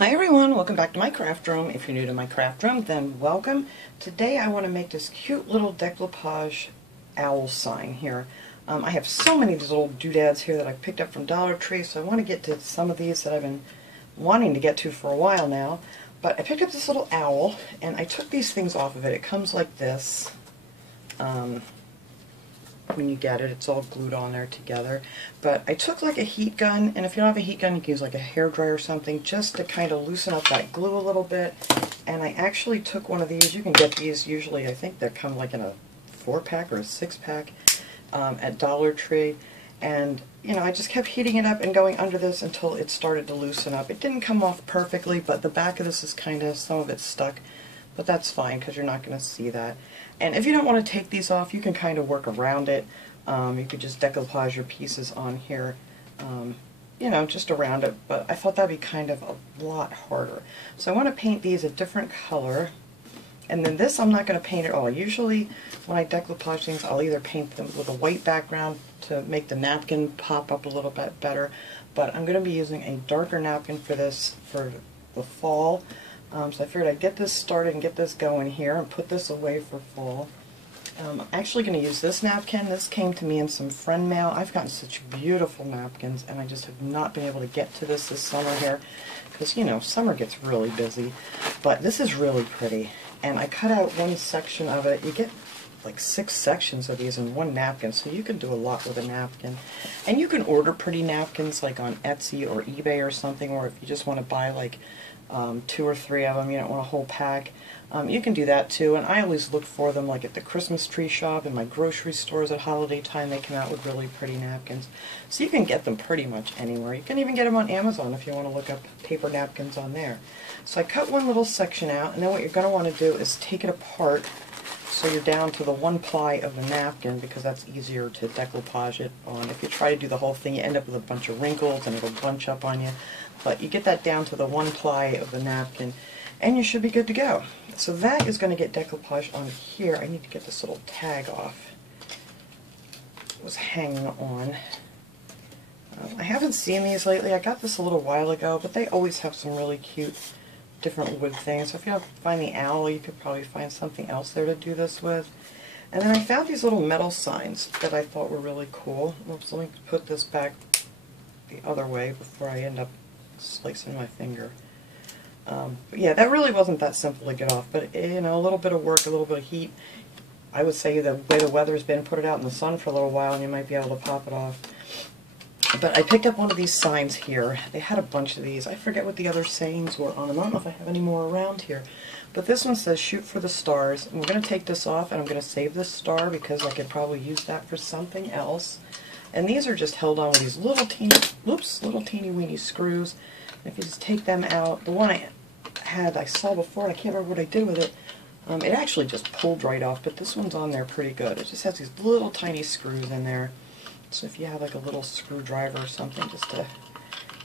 Hi everyone, welcome back to my craft room. If you're new to my craft room, then welcome. Today I want to make this cute little Decoupage Owl Sign here. I have so many of these little doodads here that I picked up from Dollar Tree, so I want to get to some of these that I've been wanting to get to for a while now. But I picked up this little owl, and I took these things off of it. It comes like this. When you get it, it's all glued on there together. But I took like a heat gun, and if you don't have a heat gun, you can use like a hairdryer or something just to kind of loosen up that glue a little bit. And I actually took one of these. You can get these usually, I think they come like in a 4-pack or a 6-pack at Dollar Tree. And you know, I just kept heating it up and going under this until it started to loosen up. It didn't come off perfectly, but the back of this is kind of, some of it's stuck. But that's fine because you're not going to see that. And if you don't want to take these off, you can kind of work around it. You could just decoupage your pieces on here, you know, just around it. But I thought that'd be kind of a lot harder. So I want to paint these a different color. And then this I'm not going to paint at all. Usually when I decoupage things, I'll either paint them with a white background to make the napkin pop up a little bit better. But I'm going to be using a darker napkin for this for the fall. So I figured I'd get this started and get this going here and put this away for fall. I'm actually going to use this napkin. This came to me in some friend mail. I've gotten such beautiful napkins, and I just have not been able to get to this summer here because, you know, summer gets really busy. But this is really pretty, and I cut out one section of it. You get like 6 sections of these in one napkin, so you can do a lot with a napkin. And you can order pretty napkins like on Etsy or eBay or something, or if you just want to buy like 2 or 3 of them, you don't want a whole pack. You can do that too, and I always look for them like at the Christmas tree shop and my grocery stores at holiday time. They come out with really pretty napkins. So you can get them pretty much anywhere. You can even get them on Amazon if you want to look up paper napkins on there. So I cut one little section out, and then what you're going to want to do is take it apart so you're down to the 1 ply of the napkin, because that's easier to decoupage it on. If you try to do the whole thing, you end up with a bunch of wrinkles and it'll bunch up on you. But you get that down to the 1 ply of the napkin, and you should be good to go. So that is going to get decoupaged on here. I need to get this little tag off. It was hanging on. I haven't seen these lately. I got this a little while ago, but they always have some really cute different wood things. So if you don't find the owl, you could probably find something else there to do this with. And then I found these little metal signs that I thought were really cool. Oops, let me put this back the other way before I end up slicing my finger. But yeah, that really wasn't that simple to get off, but you know, a little bit of work, a little bit of heat. I would say the way the weather's been, put it out in the sun for a little while and you might be able to pop it off. But I picked up one of these signs here. They had a bunch of these. I forget what the other sayings were on them. I don't know if I have any more around here. But this one says, shoot for the stars. And we're going to take this off, and I'm going to save this star because I could probably use that for something else. And these are just held on with these little teeny, little teeny weeny screws. And if you just take them out, the one I saw before, and I can't remember what I did with it, it actually just pulled right off, but this one's on there pretty good. It just has these little tiny screws in there. So if you have like a little screwdriver or something, just to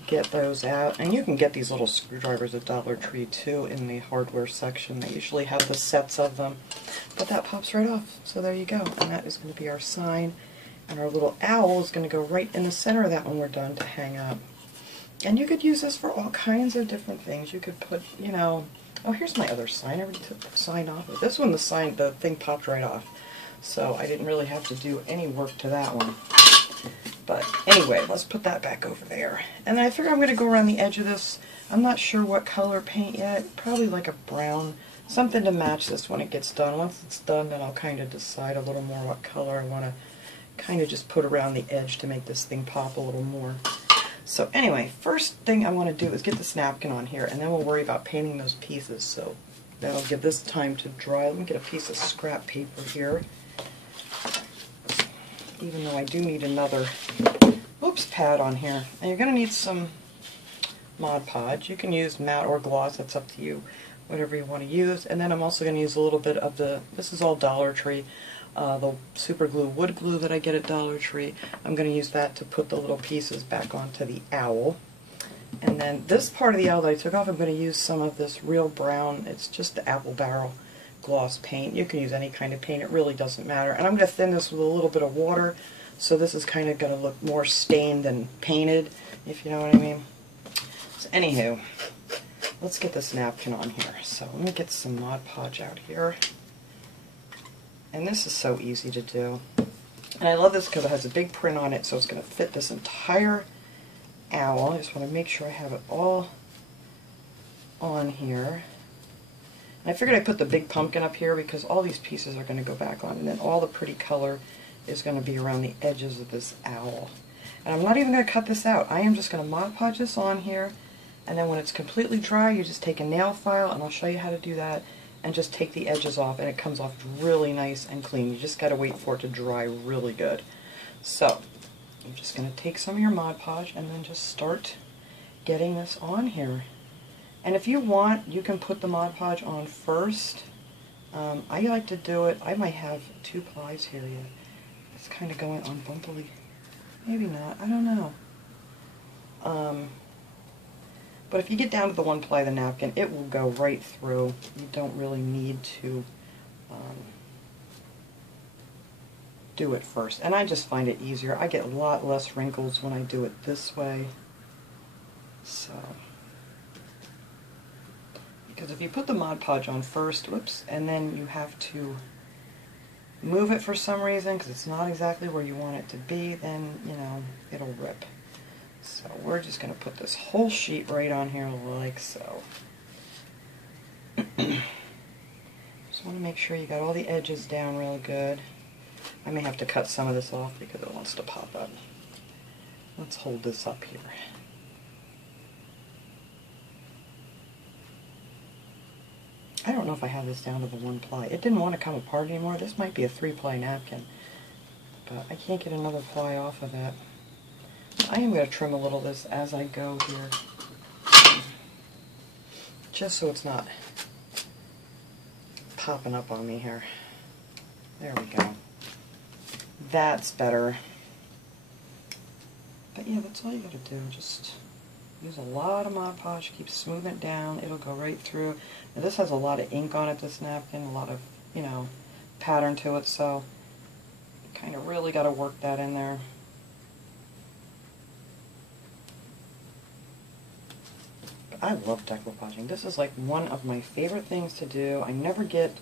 get those out. And you can get these little screwdrivers at Dollar Tree too in the hardware section. They usually have the sets of them. But that pops right off. So there you go. And that is going to be our sign. And our little owl is going to go right in the center of that when we're done to hang up. And you could use this for all kinds of different things. You could put, you know, oh, here's my other sign. I already took the sign off. This one, the thing popped right off. So I didn't really have to do any work to that one. But anyway, let's put that back over there. And then I figure I'm going to go around the edge of this. I'm not sure what color paint yet. Probably like a brown. Something to match this when it gets done. Once it's done, then I'll kind of decide a little more what color I want to kind of just put around the edge to make this thing pop a little more. So anyway, first thing I want to do is get this napkin on here, and then we'll worry about painting those pieces. So that'll give this time to dry. Let me get a piece of scrap paper here. Even though I do need another pad on here. And you're going to need some Mod Podge. You can use matte or gloss, that's up to you, whatever you want to use. And then I'm also going to use a little bit of this is all Dollar Tree, the super glue wood glue that I get at Dollar Tree. I'm going to use that to put the little pieces back onto the owl. And then this part of the owl that I took off, I'm going to use some of this real brown, it's just the apple barrel gloss paint. You can use any kind of paint, it really doesn't matter. And I'm going to thin this with a little bit of water, so this is kind of going to look more stained than painted, if you know what I mean. So anywho, let's get this napkin on here. So let me get some Mod Podge out here. And this is so easy to do. And I love this because it has a big print on it, so it's going to fit this entire owl. I just want to make sure I have it all on here. And I figured I'd put the big pumpkin up here because all these pieces are going to go back on, and then all the pretty color is going to be around the edges of this owl. And I'm not even going to cut this out. I am just going to Mod Podge this on here, and then when it's completely dry, you just take a nail file, and I'll show you how to do that, and just take the edges off, and it comes off really nice and clean. You just got to wait for it to dry really good. So, I'm just going to take some of your Mod Podge and then just start getting this on here. And if you want, you can put the Mod Podge on first. I like to do it, I might have 2 plies here yet. It's kind of going on bumpily. Maybe not, I don't know. But if you get down to the 1 ply of the napkin, it will go right through. You don't really need to do it first. And I just find it easier. I get a lot less wrinkles when I do it this way. So, because if you put the Mod Podge on first, whoops, and then you have to move it for some reason because it's not exactly where you want it to be, then, you know, it'll rip. So we're just going to put this whole sheet right on here like so. Just want to make sure you got all the edges down real good. I may have to cut some of this off because it wants to pop up. Let's hold this up here. I don't know if I have this down to the 1 ply. It didn't want to come apart anymore. This might be a 3 ply napkin, but I can't get another ply off of that. I am going to trim a little of this as I go here, just so it's not popping up on me here. There we go. That's better. But yeah, that's all you got to do. Just use a lot of Mod Podge, keep smoothing it down. It'll go right through. Now this has a lot of ink on it, this napkin, a lot of, you know, pattern to it, so you kind of really got to work that in there. I love decoupaging. This is like one of my favorite things to do. I never get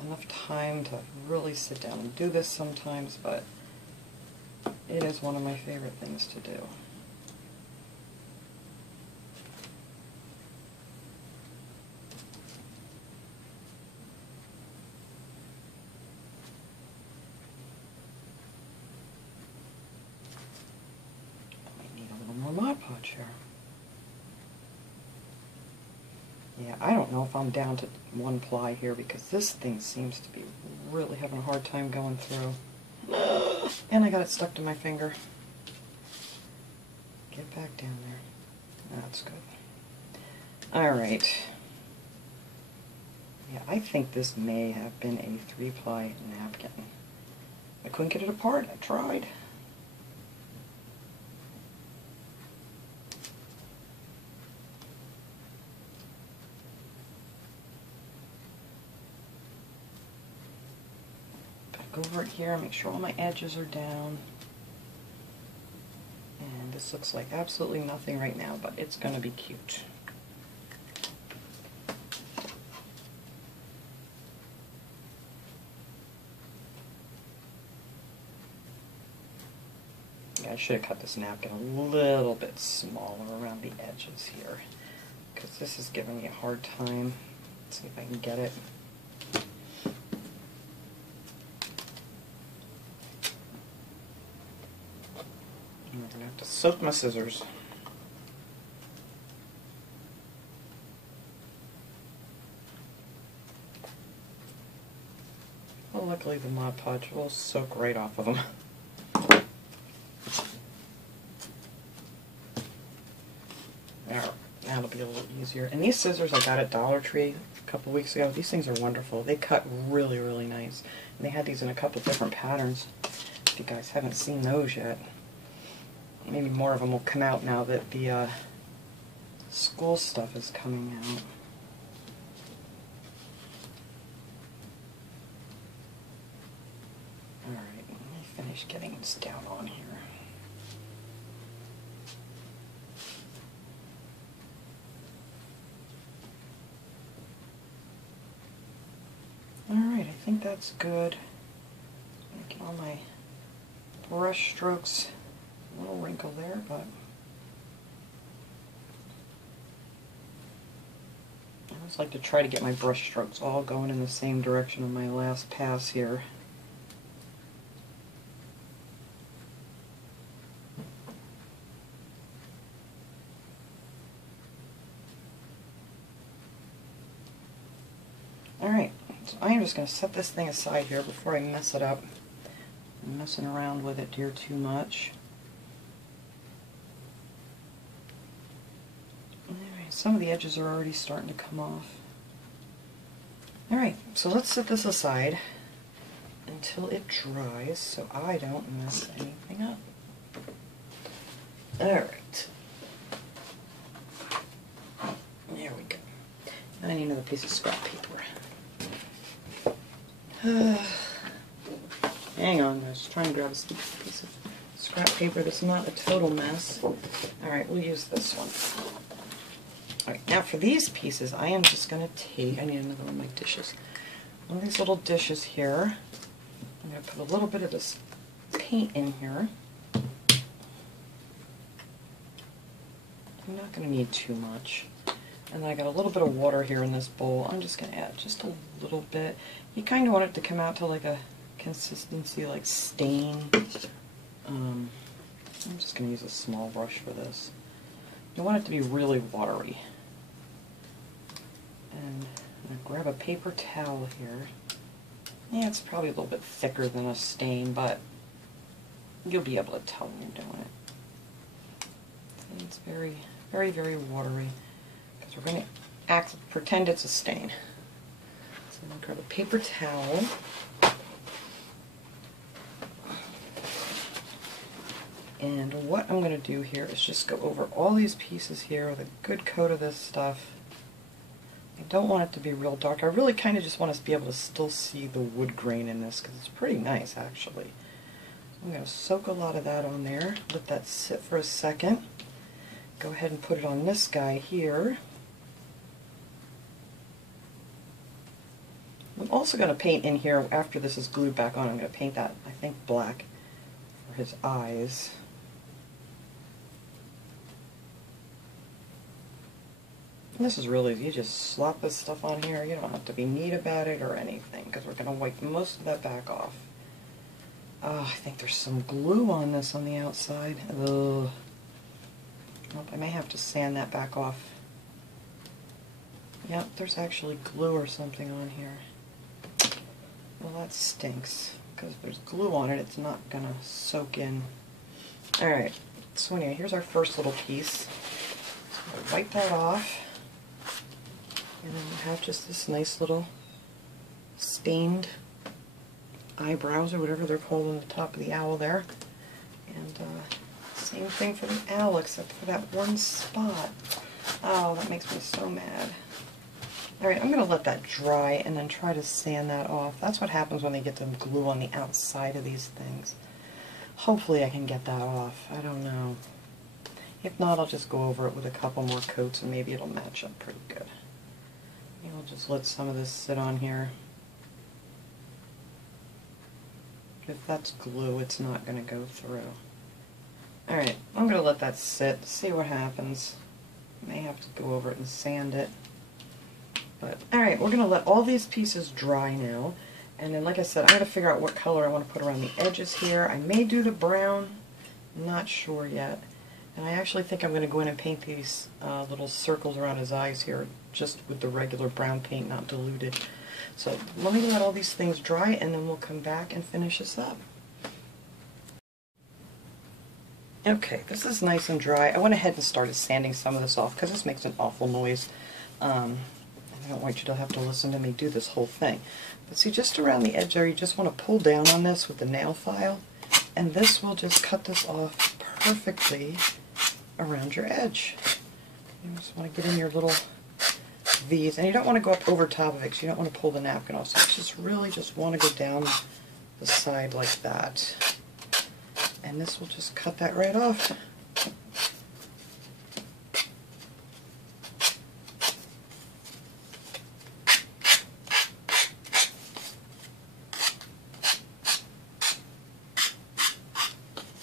enough time to really sit down and do this sometimes, but it is one of my favorite things to do. I might need a little more Mod Podge here. Yeah, I don't know if I'm down to 1 ply here because this thing seems to be really having a hard time going through. And I got it stuck to my finger. Get back down there. That's good. Alright. Yeah, I think this may have been a 3 ply napkin. I couldn't get it apart. I tried. Go over it here, make sure all my edges are down. And this looks like absolutely nothing right now, but it's going to be cute. Yeah, I should have cut this napkin a little bit smaller around the edges here, because this is giving me a hard time. Let's see if I can get it. I'm going to have to soak my scissors. Well, luckily the Mod Podge will soak right off of them. There, that'll be a little easier. And these scissors I got at Dollar Tree a couple weeks ago. These things are wonderful. They cut really, really nice. And they had these in a couple different patterns. If you guys haven't seen those yet. Maybe more of them will come out now that the school stuff is coming out. Alright, let me finish getting this down on here. think that's good. Get all my brush strokes, a little wrinkle there, but I always like to try to get my brush strokes all going in the same direction on my last pass here. Alright, so I am just going to set this thing aside here before I mess it up. I'm messing around with it here too much. Alright, some of the edges are already starting to come off. Alright, so let's set this aside until it dries so I don't mess anything up. Alright. There we go. I need another piece of scrap paper. Hang on, I was trying to grab a piece of scrap paper that's not a total mess. Alright, we'll use this one. Alright, now for these pieces, I am just going to take, I need another one of my dishes. One of these little dishes here. I'm going to put a little bit of this paint in here. I'm not going to need too much. And then I got a little bit of water here in this bowl. I'm just going to add just a little bit. You kind of want it to come out to like a consistency like stain. I'm just going to use a small brush for this. You want it to be really watery. And I'm going to grab a paper towel here. Yeah, it's probably a little bit thicker than a stain, but you'll be able to tell when you're doing it. And it's very, very, very watery. Because we're going to pretend it's a stain. So I'm going to grab a paper towel. And what I'm going to do here is just go over all these pieces here with a good coat of this stuff. I don't want it to be real dark. I really kind of just want us to be able to still see the wood grain in this because it's pretty nice actually. I'm going to soak a lot of that on there, let that sit for a second. Go ahead and put it on this guy here. I'm also going to paint in here after this is glued back on. I'm going to paint that, I think, black for his eyes. And this is really, you just slap this stuff on here. You don't have to be neat about it or anything because we're going to wipe most of that back off. Oh, I think there's some glue on this on the outside. Ugh. Nope, I may have to sand that back off. Yep, there's actually glue or something on here. Well, that stinks, because if there's glue on it, it's not going to soak in. Alright, so anyway, here's our first little piece. So I'll wipe that off, and then we'll have just this nice little stained eyebrows, or whatever they're called on the top of the owl there. And same thing for the owl, except for that one spot. Oh, that makes me so mad. Alright, I'm going to let that dry and then try to sand that off. That's what happens when they get some glue on the outside of these things. Hopefully I can get that off. I don't know. If not, I'll just go over it with a couple more coats and maybe it'll match up pretty good. Maybe I'll just let some of this sit on here. If that's glue, it's not going to go through. Alright, I'm going to let that sit, see what happens. May have to go over it and sand it. But alright, we're going to let all these pieces dry now. And then, like I said, I got to figure out what color I want to put around the edges here. I may do the brown. I'm not sure yet. And I actually think I'm going to go in and paint these little circles around his eyes here just with the regular brown paint, not diluted. So let me let all these things dry and then we'll come back and finish this up. Okay, this is nice and dry. I went ahead and started sanding some of this off because this makes an awful noise. I don't want you to have to listen to me do this whole thing. But see, just around the edge there, you just want to pull down on this with the nail file, and this will just cut this off perfectly around your edge. You just want to get in your little V's, and you don't want to go up over top of it because you don't want to pull the napkin off. So you just really just want to go down the side like that. And this will just cut that right off.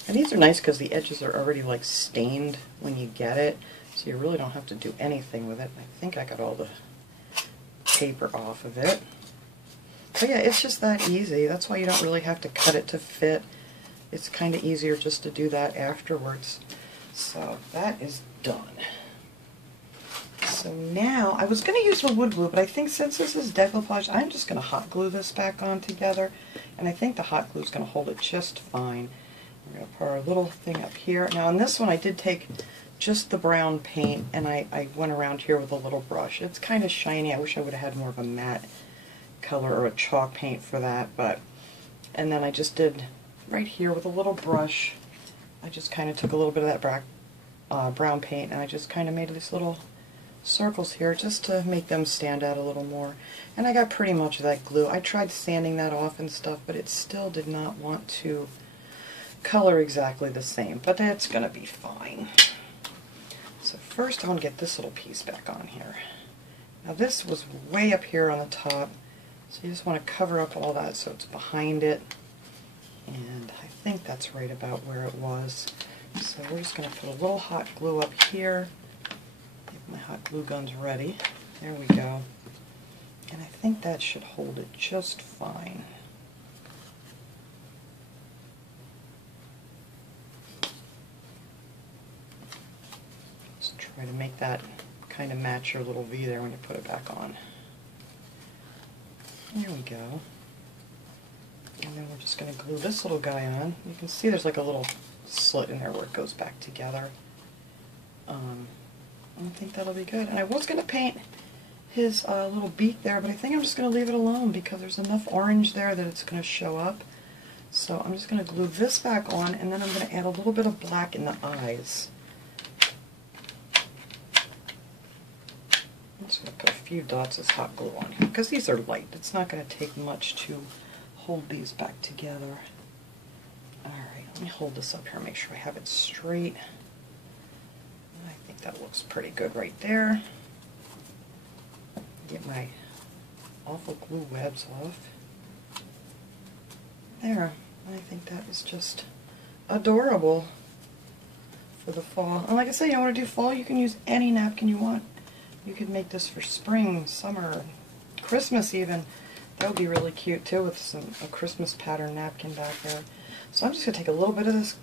And these are nice because the edges are already like stained when you get it, so you really don't have to do anything with it. I think I got all the paper off of it. But yeah, it's just that easy. That's why you don't really have to cut it to fit. It's kind of easier just to do that afterwards. So that is done. So now, I was going to use the wood glue, but I think since this is decoupage, I'm just going to hot glue this back on together. And I think the hot glue is going to hold it just fine. We're going to put our little thing up here. Now on this one I did take just the brown paint and I went around here with a little brush. It's kind of shiny. I wish I would have had more of a matte color or a chalk paint for that. And then I just did right here with a little brush. I just kind of took a little bit of that brown paint and I just kind of made these little circles here just to make them stand out a little more. And I got pretty much of that glue. I tried sanding that off and stuff, but it still did not want to color exactly the same, but that's going to be fine. So first I want to get this little piece back on here. Now this was way up here on the top, so you just want to cover up all that so it's behind it. And I think that's right about where it was. So we're just going to put a little hot glue up here. My hot glue gun's ready. There we go. And I think that should hold it just fine. Just try to make that kind of match your little V there when you put it back on. There we go. And then we're just going to glue this little guy on. You can see there's like a little slit in there where it goes back together. I think that'll be good. And I was going to paint his little beak there, but I think I'm just going to leave it alone because there's enough orange there that it's going to show up. So I'm just going to glue this back on, and then I'm going to add a little bit of black in the eyes. I'm just going to put a few dots of hot glue on here because these are light. It's not going to take much to hold these back together. Alright, let me hold this up here and make sure I have it straight. I think that looks pretty good right there. Get my awful glue webs off. There. I think that is just adorable for the fall. And like I said, you want to do fall, you can use any napkin you want. You could make this for spring, summer, Christmas even. That would be really cute too with a Christmas pattern napkin back there. So I'm just going to take a little bit of this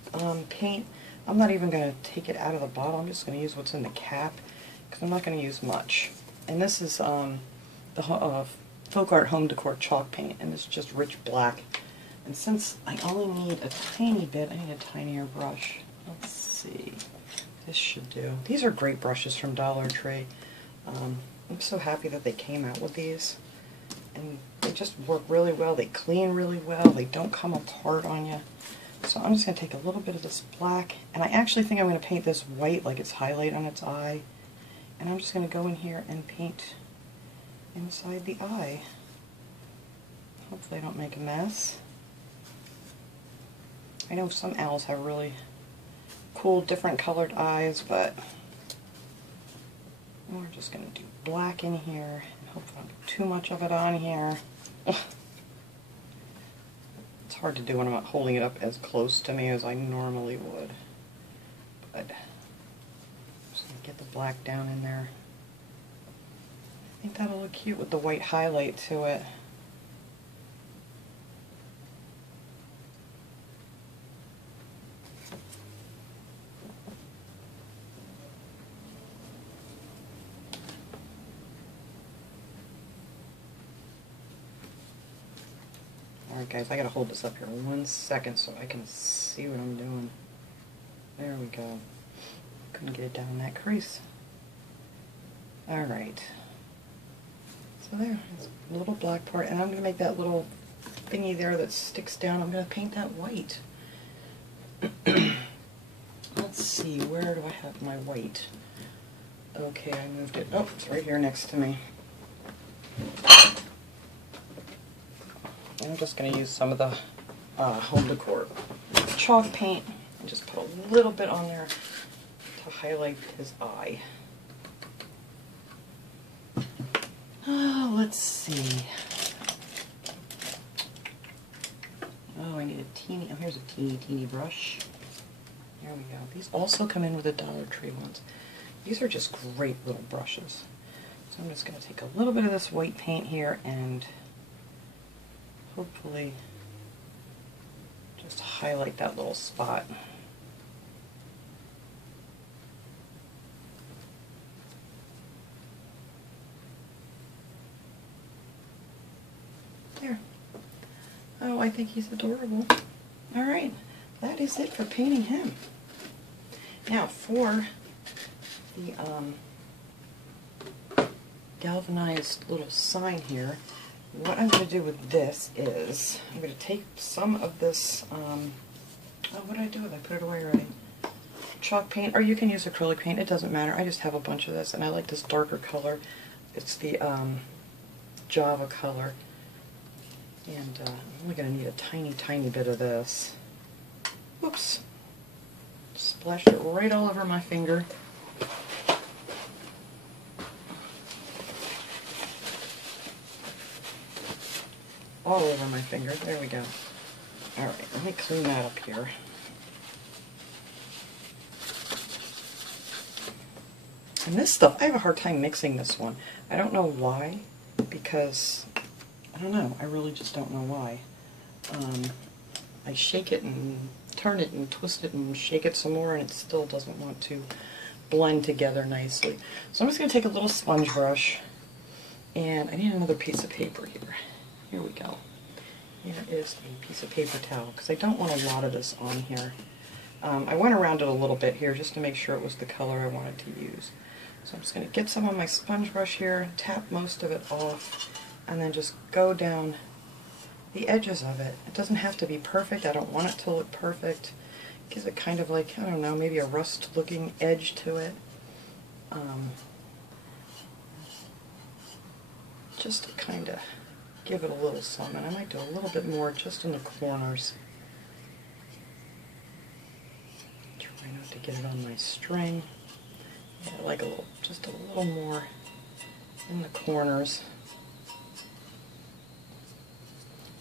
paint. I'm not even going to take it out of the bottle. I'm just going to use what's in the cap because I'm not going to use much. And this is the Folk Art Home Decor chalk paint, and it's just rich black. And since I only need a tiny bit, I need a tinier brush. Let's see. This should do. These are great brushes from Dollar Tree. I'm so happy that they came out with these. And they just work really well. They clean really well. They don't come apart on you. So I'm just going to take a little bit of this black, and I actually think I'm going to paint this white like it's highlight on its eye. And I'm just going to go in here and paint inside the eye. Hopefully I don't make a mess. I know some owls have really cool different colored eyes, but we're just going to do black in here and hopefully I don't get too much of it on here. It's hard to do when I'm not holding it up as close to me as I normally would. But I'm just going to get the black down in there. I think that'll look cute with the white highlight to it. Alright guys, I gotta hold this up here 1 second so I can see what I'm doing. There we go. Couldn't get it down in that crease. Alright. So there's a little black part, and I'm going to make that little thingy there that sticks down. I'm going to paint that white. Let's see, where do I have my white? Okay, I moved it. Oh, it's right here next to me. I'm just going to use some of the Home Decor chalk paint and just put a little bit on there to highlight his eye. Let's see. Oh, I need a teeny, oh, here's a teeny brush. we go. These also come in with the Dollar Tree ones. These are just great little brushes. So I'm just going to take a little bit of this white paint here and hopefully just highlight that little spot. There. Oh, I think he's adorable. Alright, that is it for painting him. Now for the galvanized little sign here, what I'm going to do with this is I'm going to take some of this, oh, what did I do with it? I put it away already. Chalk paint, or you can use acrylic paint, it doesn't matter. I just have a bunch of this, and I like this darker color. It's the Java color. And I'm only going to need a tiny, tiny bit of this. Whoops. Splashed it right all over my finger. All over my finger. There we go. Alright, let me clean that up here. And this stuff, I have a hard time mixing this one. I don't know why, because I don't know. I really just don't know why. I shake it and turn it and twist it and shake it some more, and it still doesn't want to blend together nicely. So I'm just going to take a little sponge brush, and I need another piece of paper here. Here we go. Here is a piece of paper towel, because I don't want a lot of this on here. I went around it a little bit here just to make sure it was the color I wanted to use. So I'm just going to get some on my sponge brush here, tap most of it off, and then just go down the edges of it. It doesn't have to be perfect. I don't want it to look perfect. It gives it kind of like, I don't know, maybe a rust looking edge to it. Just to kind of give it a little something. I might do a little bit more just in the corners. Try not to get it on my string. Yeah, I like just a little more in the corners.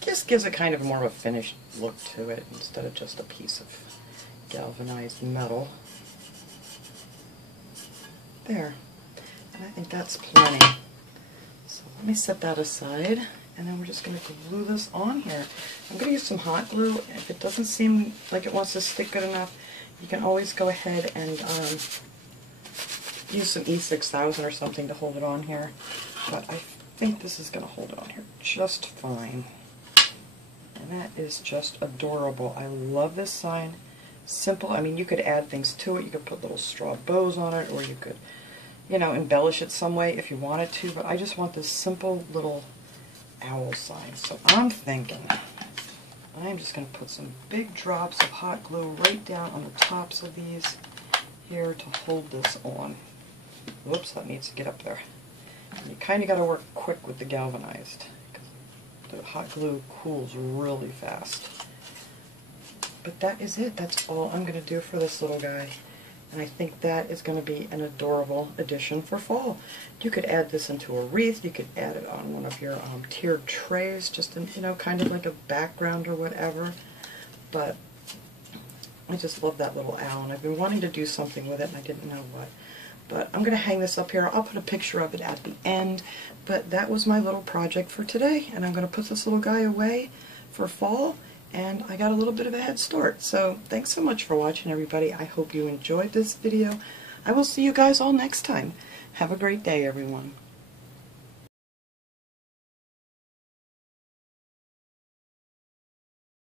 Just gives it kind of more of a finished look to it instead of just a piece of galvanized metal. There. And I think that's plenty. So let me set that aside, and then we're just going to glue this on here. I'm going to use some hot glue. If it doesn't seem like it wants to stick good enough, you can always go ahead and use some E6000 or something to hold it on here. But I think this is going to hold it on here just fine. And that is just adorable. I love this sign. Simple. I mean, you could add things to it. You could put little straw bows on it, or you could, you know, embellish it some way if you wanted to. But I just want this simple little owl sign. So I'm thinking I'm just going to put some big drops of hot glue right down on the tops of these here to hold this on. Whoops, that needs to get up there. And you kind of got to work quick with the galvanized. The hot glue cools really fast. But that is it. That's all I'm going to do for this little guy. And I think that is going to be an adorable addition for fall. You could add this into a wreath. You could add it on one of your tiered trays, just in, you know, kind of like a background or whatever. But I just love that little owl, and I've been wanting to do something with it, and I didn't know what. But I'm going to hang this up here. I'll put a picture of it at the end. But that was my little project for today, and I'm going to put this little guy away for fall, and I got a little bit of a head start. So thanks so much for watching, everybody. I hope you enjoyed this video. I will see you guys all next time. Have a great day, everyone.